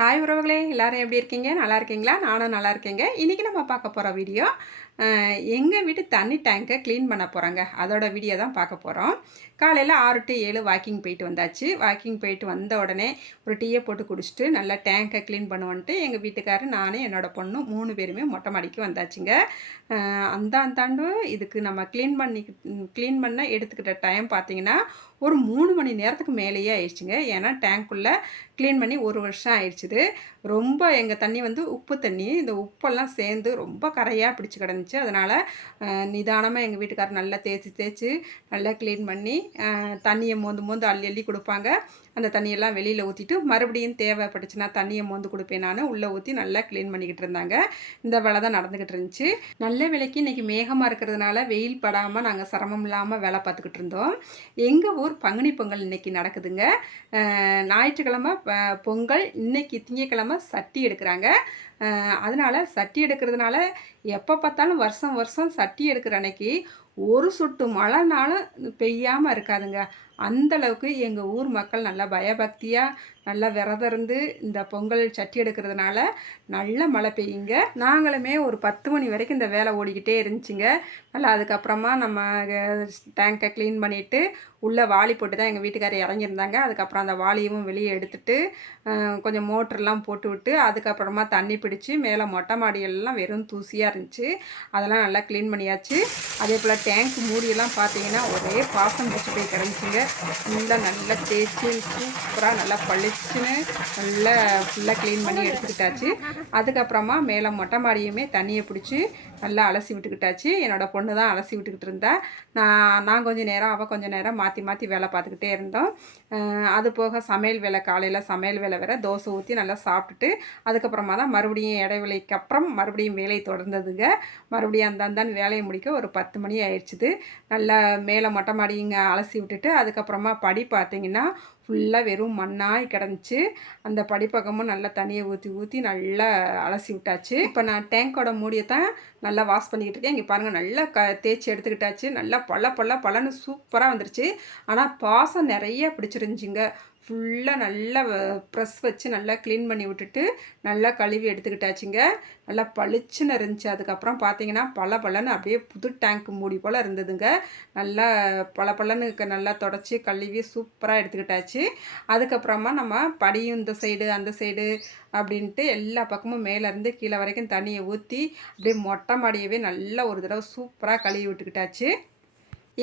Hi உறவுகளே, எல்லாரும் எப்படி இருக்கீங்க? நல்லா இருக்கீங்களா? நானும் நல்லா இருக்கேங்க. இன்றைக்கி நம்ம பார்க்க போகிற வீடியோ எங்கள் வீட்டு தண்ணி டேங்கை க்ளீன் பண்ண போகிறோங்க. அதோட வீடியோ தான் பார்க்க போகிறோம். காலையில் 6 to 7 வாக்கிங் போயிட்டு வந்தாச்சு. வாக்கிங் போயிட்டு வந்த உடனே ஒரு டீயை போட்டு குடிச்சிட்டு நல்லா டேங்கை க்ளீன் பண்ணுவோன்ட்டு எங்கள் வீட்டுக்காரர், நான், என்னோடய பொண்ணு 3 பேருமே மொட்டை மாடிக்கு வந்தாச்சுங்க. அந்தாண்டு இதுக்கு நம்ம க்ளீன் பண்ண எடுத்துக்கிட்ட டைம் பார்த்திங்கன்னா ஒரு 3 மணி நேரத்துக்கு மேலேயே ஆயிடுச்சுங்க. ஏன்னா டேங்க்குள்ளே க்ளீன் பண்ணி 1 வருஷம் ஆயிடுச்சுது. ரொம்ப எங்கள் தண்ணி வந்து உப்பு தண்ணி. இந்த உப்பெல்லாம் சேர்ந்து ரொம்ப கரையாக பிடிச்சி கிடந்துச்சு. அதனால் நிதானமாக எங்கள் வீட்டுக்காரர் நல்லா தேய்ச்சி நல்லா க்ளீன் பண்ணி தண்ணியை மோந்து அள்ளி அள்ளி கொடுப்பாங்க. அந்த தண்ணியெல்லாம் வெளியில் ஊற்றிட்டு மறுபடியும் தேவைப்பட்டுச்சுன்னா தண்ணியை மோந்து கொடுப்பேன். நான் உள்ளே ஊற்றி நல்லா க்ளீன் பண்ணிக்கிட்டு இருந்தாங்க. இந்த வேலை தான் நடந்துக்கிட்டு இருந்துச்சு. நல்ல வேலைக்கு இன்றைக்கி மேகமாக இருக்கிறதுனால வெயில் படாமல் நாங்கள் சிரமம் இல்லாமல் வேலை பார்த்துக்கிட்டு இருந்தோம். எங்கள் ஊர் பங்குனி பொங்கல் இன்றைக்கி நடக்குதுங்க. ஞாயிற்றுக்கிழமை பொங்கல், இன்றைக்கி திங்கக்கிழமை சட்டி எடுக்கிறாங்க. அதனால் சட்டி எடுக்கிறதுனால எப்போ பார்த்தாலும் வருஷம் வருஷம் சட்டி எடுக்கிற அன்னைக்கு ஒரு சொட்டு மழைனாலும் பெய்யாமல் இருக்காதுங்க. அந்தளவுக்கு எங்கள் ஊர் மக்கள் நல்லா பயபக்தியாக நல்லா விரதம் இருந்து இந்த பொங்கல் சட்டி எடுக்கிறதுனால நல்ல மழை பெய்யுங்க. நாங்களுமே ஒரு 10 மணி வரைக்கும் இந்த வேலை ஓடிக்கிட்டே இருந்துச்சுங்க. நல்லா அதுக்கப்புறமா நம்ம டேங்கை க்ளீன் பண்ணிவிட்டு உள்ளே வாளி போட்டு தான் எங்கள் வீட்டுக்காரர் இறங்கியிருந்தாங்க. அதுக்கப்புறம் அந்த வாளியும் வெளியே எடுத்துட்டு கொஞ்சம் மோட்டர்லாம் போட்டு விட்டு அதுக்கப்புறமா தண்ணி பிடிச்சி மேலே மொட்டை மாடியெல்லாம் வெறும் தூசியாக இருந்துச்சு. அதெல்லாம் நல்லா க்ளீன் பண்ணியாச்சு. அதே போல் டேங்க் மூடியெல்லாம் பார்த்தீங்கன்னா ஒரே பாசம் வச்சு போய் கிடந்துச்சுங்க. நல்லா தேய்ச்சி சூப்பராக நல்லா பளிச்சுன்னு நல்லா ஃபுல்லாக க்ளீன் பண்ணி எடுத்துக்கிட்டாச்சு. அதுக்கப்புறமா மேலே மொட்டை மாடியுமே தண்ணியை பிடிச்சி நல்லா அலசி விட்டுக்கிட்டாச்சு. என்னோடய பொண்ணு தான் அலசி விட்டுக்கிட்டு இருந்தா. நான் கொஞ்சம் நேரம், அவள் கொஞ்சம் நேரம் மாற்றி மாற்றி வேலை பார்த்துக்கிட்டே இருந்தோம். அது போக சமையல் வேலை, காலையில் சமையல் வேலை வேறு, தோசை ஊற்றி நல்லா சாப்பிட்டுட்டு அதுக்கப்புறமா தான் மறுபடியும் இடைவேளைக்கு அப்புறம் மறுபடியும் வேலை தொடர்ந்ததுங்க. மறுபடியும் அந்தான்னு வேலையை முடிக்க ஒரு 10 மணி ஆயிடுச்சுது. நல்லா மேலே மொட்டை மாடிங்க அலசி விட்டுட்டு அதுக்கப்புறமா படி பார்த்திங்கன்னா ஃபுல்லாக வெறும் மண்ணாய் கிடந்துச்சு. அந்த படிப்பக்கமும் நல்லா தண்ணியை ஊற்றி நல்லா அலசி விட்டாச்சு. இப்போ நான் டேங்கோட மூடியை தான் நல்லா வாஷ் பண்ணிக்கிட்டு இருக்கேன். இங்கே பாருங்கள், நல்லா தேய்ச்சி எடுத்துக்கிட்டாச்சு. நல்லா பழன்னு சூப்பராக வந்துருச்சு. ஆனால் பாசம் நிறைய பிடிச்சிருந்துச்சிங்க. ஃபுல்லாக நல்லா ப்ரெஸ் வச்சு நல்லா க்ளீன் பண்ணி விட்டுட்டு நல்லா கழுவி எடுத்துக்கிட்டாச்சுங்க. நல்லா பளிச்சுன்னு இருந்துச்சு. அதுக்கப்புறம் பார்த்தீங்கன்னா பளன்னு அப்படியே புது டேங்க் மூடி போல் இருந்ததுங்க. நல்லா பளன்னு நல்லா தொடச்சி கழுவி சூப்பராக எடுத்துக்கிட்டாச்சு. அதுக்கப்புறமா நம்ம படியும் இந்த சைடு அந்த சைடு அப்படின்ட்டு எல்லா பக்கமும் மேலேருந்து கீழே வரைக்கும் தண்ணியை ஊற்றி அப்படியே மொட்டை மாடியவே நல்லா ஒரு தடவை சூப்பராக கழுவி விட்டுக்கிட்டாச்சு.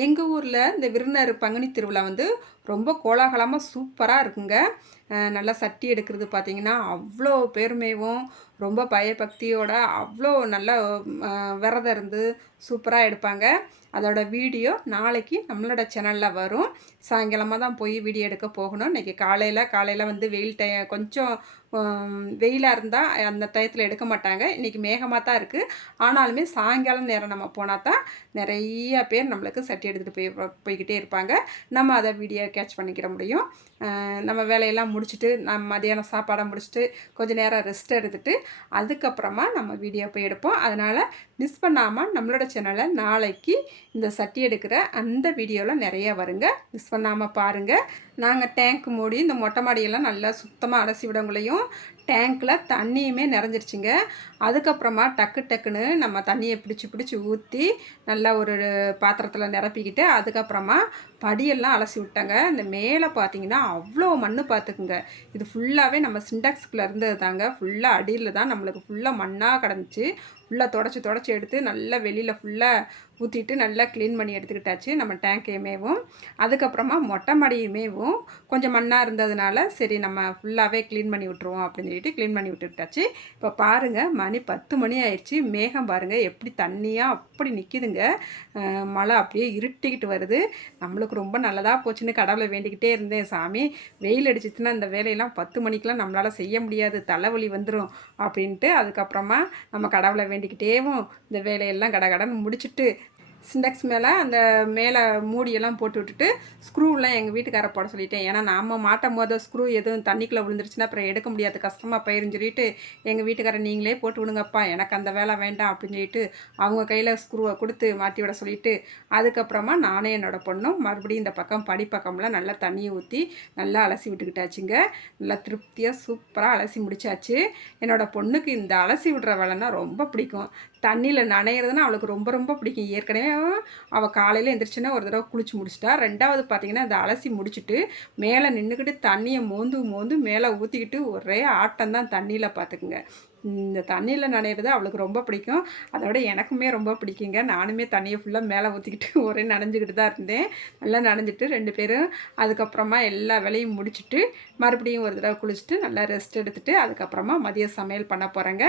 எங்கள் ஊரில் இந்த விருதுநகர் பங்குனி திருவிழா வந்து ரொம்ப கோலாகலமாக சூப்பராக இருக்குங்க. நல்லா சட்டி எடுக்கிறது பார்த்திங்கன்னா அவ்வளோ பேருமேவும் ரொம்ப பயபக்தியோட அவ்வளோ நல்லா விரதம் இருந்து சூப்பராக எடுப்பாங்க. அதோட வீடியோ நாளைக்கு நம்மளோட சேனலில் வரும். சாயங்காலமாக தான் போய் வீடியோ எடுக்க போகணும். இன்றைக்கி காலையில் வந்து கொஞ்சம் வெயிலாக இருந்தால் அந்த டயத்தில் எடுக்க மாட்டாங்க. இன்றைக்கி மேகமாக தான் இருக்குது. ஆனாலுமே சாயங்காலம் நேரம் நம்ம போனால் தான் நிறைய பேர் நம்மளுக்கு சட்டி எடுத்துகிட்டு போய்கிட்டே இருப்பாங்க. நம்ம அதை வீடியோ கேட்ச் பண்ணிக்கிற முடியும். நம்ம வேலையெல்லாம் முடிச்சுட்டு மதியானம் சாப்பாடை முடிச்சுட்டு கொஞ்சம் நேரம் ரெஸ்ட் எடுத்துகிட்டு அதுக்கப்புறமா நம்ம வீடியோ போய் எடுப்போம். அதனால் மிஸ் பண்ணாமல் நம்மளோட சேனலில் நாளைக்கு இந்த சட்டி எடுக்கிற அந்த வீடியோவில் நிறைய வருங்க. மிஸ் பண்ணாமல் பாருங்கள். நாங்கள் டேங்க் மூடி இந்த மொட்டை மாடியெல்லாம் நல்லா சுத்தமாக அலசி விடங்களையும் டேங்க்கில் தண்ணியுமே நிறைஞ்சிருச்சுங்க. அதுக்கப்புறமா டக்குன்னு நம்ம தண்ணியை பிடிச்சி ஊற்றி நல்லா ஒரு பாத்திரத்தில் நிரப்பிக்கிட்டு அதுக்கப்புறமா படியெல்லாம் அலசி விட்டாங்க. இந்த மேலே பார்த்தீங்கன்னா அவ்வளோ மண் பார்த்துக்குங்க. இது ஃபுல்லாகவே நம்ம சிண்டெக்ஸ்குள்ளே இருந்தது தாங்க. ஃபுல்லாக அடியில் தான் நம்மளுக்கு ஃபுல்லாக மண்ணாக கிடந்துச்சு. ஃபுல்லாக தொடச்சி எடுத்து நல்லா வெளியில் ஃபுல்லாக ஊற்றிட்டு நல்லா க்ளீன் பண்ணி எடுத்துக்கிட்டாச்சு நம்ம டேங்கையுமேவும். அதுக்கப்புறமா மொட்டை மாடியுமேவும் கொஞ்சம் மண்ணாக இருந்ததுனால சரி நம்ம ஃபுல்லாகவே க்ளீன் பண்ணி விட்ருவோம் அப்படின்னு சொல்லிட்டு க்ளீன் பண்ணி விட்டுட்டாச்சு. இப்போ பாருங்கள், மணி 10 மணி ஆயிடுச்சு. மேகம் பாருங்கள் எப்படி தண்ணியாக அப்படி நிற்கிதுங்க. மழை அப்படியே இருட்டிக்கிட்டு வருது. நம்மளுக்கு ரொம்ப நல்லதாக போச்சுன்னு கடவுளை வேண்டிக்கிட்டே இருந்தேன். சாமி, வெயில் அடிச்சிச்சுன்னா இந்த வேலையெல்லாம் 10 மணிக்கெலாம் நம்மளால் செய்ய முடியாது, தலைவலி வந்துடும் அப்படின்ட்டு அதுக்கப்புறமா நம்ம கடவுளை வேண்டிக்கிட்டேவும் இந்த வேலையெல்லாம் கடகடன்னு முடிச்சுட்டு சிண்டெக்ஸ் மேலே அந்த மேலே மூடியெல்லாம் போட்டு விட்டுட்டு ஸ்க்ரூலாம் எங்கள் வீட்டுக்காரை போட சொல்லிட்டேன். ஏன்னா நாம் மாட்டும் போது ஸ்க்ரூ எதுவும் தண்ணிக்குள்ளே விழுந்துருச்சுன்னா அப்புறம் எடுக்க முடியாது, கஷ்டமாக போயிருன்னு சொல்லிட்டு எங்கள் வீட்டுக்காரை நீங்களே போட்டு விடுங்கப்பா, எனக்கு அந்த வேலை வேண்டாம் அப்படின்னு சொல்லிட்டு அவங்க கையில் ஸ்க்ரூவை கொடுத்து மாட்டி விட சொல்லிவிட்டு அதுக்கப்புறமா நானே என்னோடய பொண்ணும் மறுபடியும் இந்த பக்கம் படிப்பக்கம்லாம் நல்லா தண்ணியை ஊற்றி நல்லா அலசி விட்டுக்கிட்டாச்சுங்க. நல்லா திருப்தியாக சூப்பராக அலசி முடிச்சாச்சு. என்னோடய பொண்ணுக்கு இந்த அலசி விடுற வேலைன்னா ரொம்ப பிடிக்கும். தண்ணியில் நனையிறதுன்னா அவளுக்கு ரொம்ப ரொம்ப பிடிக்கும். ஏற்கனவே அவள் காலையில் எந்திரிச்சுன்னா ஒரு தடவை குளிச்சு முடிச்சிட்டா. ரெண்டாவது பார்த்திங்கன்னா அதை அலசி முடிச்சுட்டு மேலே நின்றுக்கிட்டு தண்ணியை மோந்து மோந்து மேலே ஊற்றிக்கிட்டு ஒரே ஆட்டம் தான் தண்ணியில் பார்த்துக்குங்க. இந்த தண்ணியில் நனையிறது அவளுக்கு ரொம்ப பிடிக்கும். அதோட எனக்குமே ரொம்ப பிடிக்குங்க. நானுமே தண்ணியை ஃபுல்லாக மேலே ஊற்றிக்கிட்டு ஒரே நனைஞ்சிக்கிட்டு தான் இருந்தேன். நல்லா நனைஞ்சிட்டு 2 பேரும் அதுக்கப்புறமா எல்லா வேலையும் முடிச்சுட்டு மறுபடியும் ஒரு தடவை குளிச்சுட்டு நல்லா ரெஸ்ட் எடுத்துகிட்டு அதுக்கப்புறமா மதியம் சமையல் பண்ண போகிறேங்க.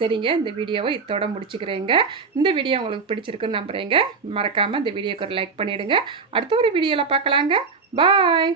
சரிங்க, இந்த வீடியோவை இதோட முடிச்சுக்கிறேங்க. இந்த வீடியோ உங்களுக்கு பிடிச்சிருக்குன்னு நம்புகிறேங்க. மறக்காமல் இந்த வீடியோக்கு ஒரு லைக் பண்ணிவிடுங்க. அடுத்த ஒரு வீடியோவில் பார்க்கலாங்க. பாய்.